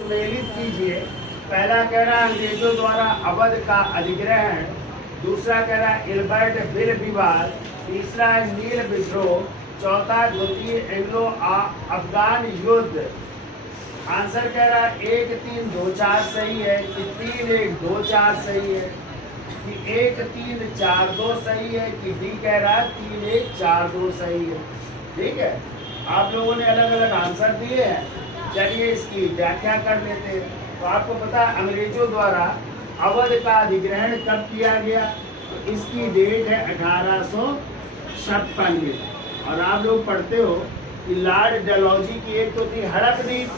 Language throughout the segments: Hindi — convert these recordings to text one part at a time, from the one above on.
सुमेलित कीजिए। पहला कह रहा है अंग्रेजों द्वारा अवध का अधिग्रहण, दूसरा कह रहा है इल्बर्ट बिल विवाद, तीसरा है नील विद्रोह, चौथा द्वितीय एंग्लो अफगान युद्ध। आंसर कह रहा है 1 3 2 4 सही है कि 3 1 2 4 सही है कि 1 3 4 2 सही है कि डी कह रहा है 3 1 4 2 सही है। ठीक है, आप लोगों ने अलग अलग आंसर दिए हैं। चलिए इसकी व्याख्या कर लेते हैं। तो आपको पता है अंग्रेजों द्वारा अवध का अधिग्रहण कब किया गया, तो इसकी डेट है 1856 में। और आप लोग पढ़ते हो कि लॉर्ड डलहौजी की एक तो थी हड़प नीति,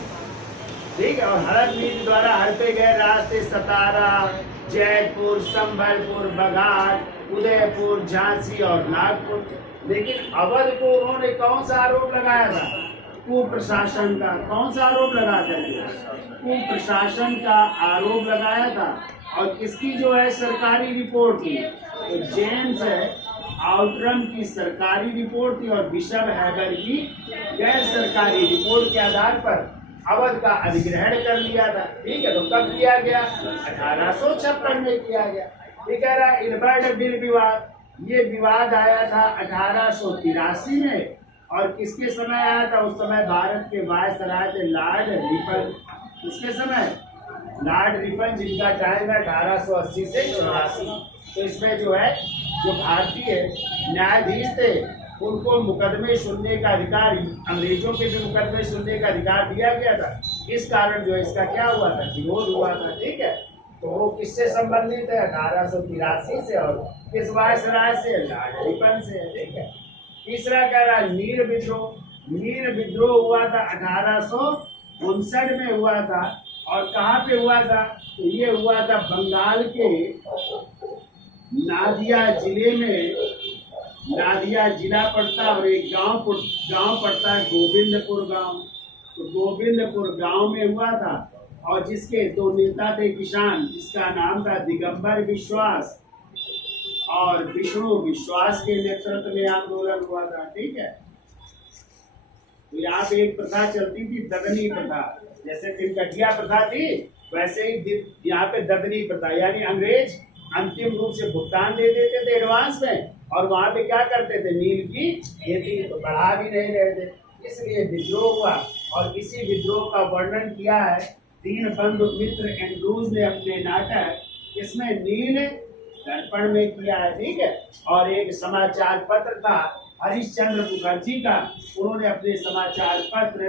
ठीक है, और हड़प नीति द्वारा हड़पे गए रास्ते सतारा, जयपुर, संबलपुर, बघाट, उदयपुर, झांसी और नागपुर। लेकिन अवध को उन्होंने कौन सा आरोप लगाया था? कुप्रशासन का। कौन सा आरोप लगाया था? कुप्रशासन का आरोप लगाया था। और किसकी जो है सरकारी रिपोर्ट थी, तो जेम्स आउटरम की सरकारी रिपोर्ट थी और बिशप हैगर की गैर सरकारी रिपोर्ट के आधार पर अवध का अधिग्रहण कर लिया था। ठीक है, तो कब किया गया? 1856 में किया गया। ये कह रहा है इल्बर्ट बिल विवाद, ये विवाद आया था 1883 में। और किसके समय आया था? उस समय भारत के वायसराय थे लॉर्ड रिपन। किसके समय? लॉर्ड रिपन, जिनका टाइम है 1880 से 84। तो इसमें जो है जो भारतीय न्यायाधीश थे उनको मुकदमे सुनने का अधिकार, अंग्रेजों के भी मुकदमे सुनने का अधिकार दिया गया था। इस कारण जो है इसका क्या हुआ था? विरोध हुआ था। ठीक है, तो वो किससे संबंधित है? 1883 से। और किस वायसराय से? लॉर्ड रिपन से। ठीक है। तीसरा कह रहा है नील विद्रोह। नील विद्रोह हुआ था 1859 में हुआ था। और कहाँ पे हुआ था? तो ये हुआ था बंगाल के नादिया जिले में। नादिया जिला पड़ता है और एक गांव पड़ता है गोविंदपुर गांव। तो गोविंदपुर गांव में हुआ था। और जिसके दो नेता थे किसान, जिसका नाम था दिगंबर विश्वास और विष्णु विश्वास के नेतृत्व में आंदोलन हुआ था। ठीक है, तो यहाँ पे एक प्रथा चलती थी ददनी प्रथा। जैसे तिलकटिया प्रथा थी वैसे ही यहाँ पे ददनी प्रथा, यानी अंग्रेज अंतिम रूप से भुगतान दे देते थे एडवांस में, और वहां पे क्या करते थे? नील की खेती तो बढ़ा भी नहीं रहे थे, इसलिए विद्रोह हुआ। और इसी विद्रोह का वर्णन किया है दीनबंधु मित्र एंड्रूज ने अपने नाटक इसमें नील दर्पण में किया है। ठीक है, और एक समाचार पत्र था हरिश्चंद्र मुखर्जी का, उन्होंने अपने समाचार पत्र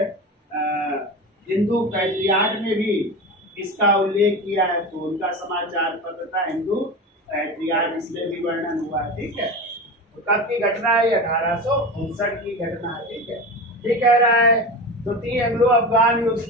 हिंदू पैट्रियाट में भी इसका उल्लेख किया है। तो उनका समाचार पत्र था हिंदू पैट्रियाट, इसमें भी वर्णन हुआ है। ठीक है, तो कब की घटना है? 1859 की घटना है। ठीक है, ये कह रहा है द्वितीय एंग्लो अफगान युद्ध।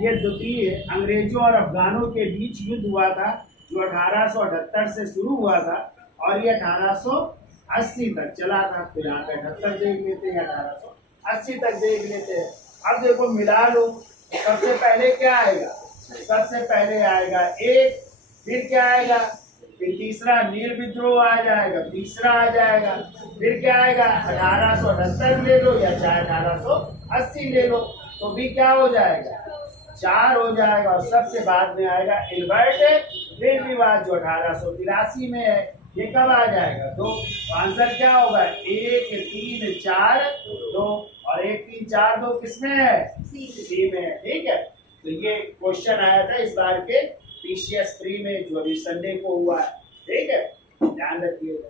ये द्वितीय अंग्रेजों और अफगानों के बीच युद्ध हुआ था जो 1878 से शुरू हुआ था और ये 1880 तक चला था। तो यहाँ पे 78 देख लेते हैं, 1880 तक देख लेते हैं। अब देखो मिला लो, सबसे पहले क्या आएगा? सबसे पहले आएगा एक, फिर क्या आएगा? फिर तीसरा नील विद्रोह आ जाएगा, तीसरा आ जाएगा, फिर क्या आएगा? 1878 ले लो या चाहे 1880 ले लो, तो भी क्या हो जाएगा? 4 हो जाएगा। और सबसे बाद में आएगा इल्बर्ट बिल विवाद जो 1883 में है। ये कब आ जाएगा? 2। तो आंसर क्या होगा? 1 3 4 2। और 1 3 4 2 किसमें है? सी में है। ठीक है, तो ये क्वेश्चन आया था इस बार के PCS 3 में जो अभी संडे को हुआ है। ठीक है, ध्यान रखिएगा।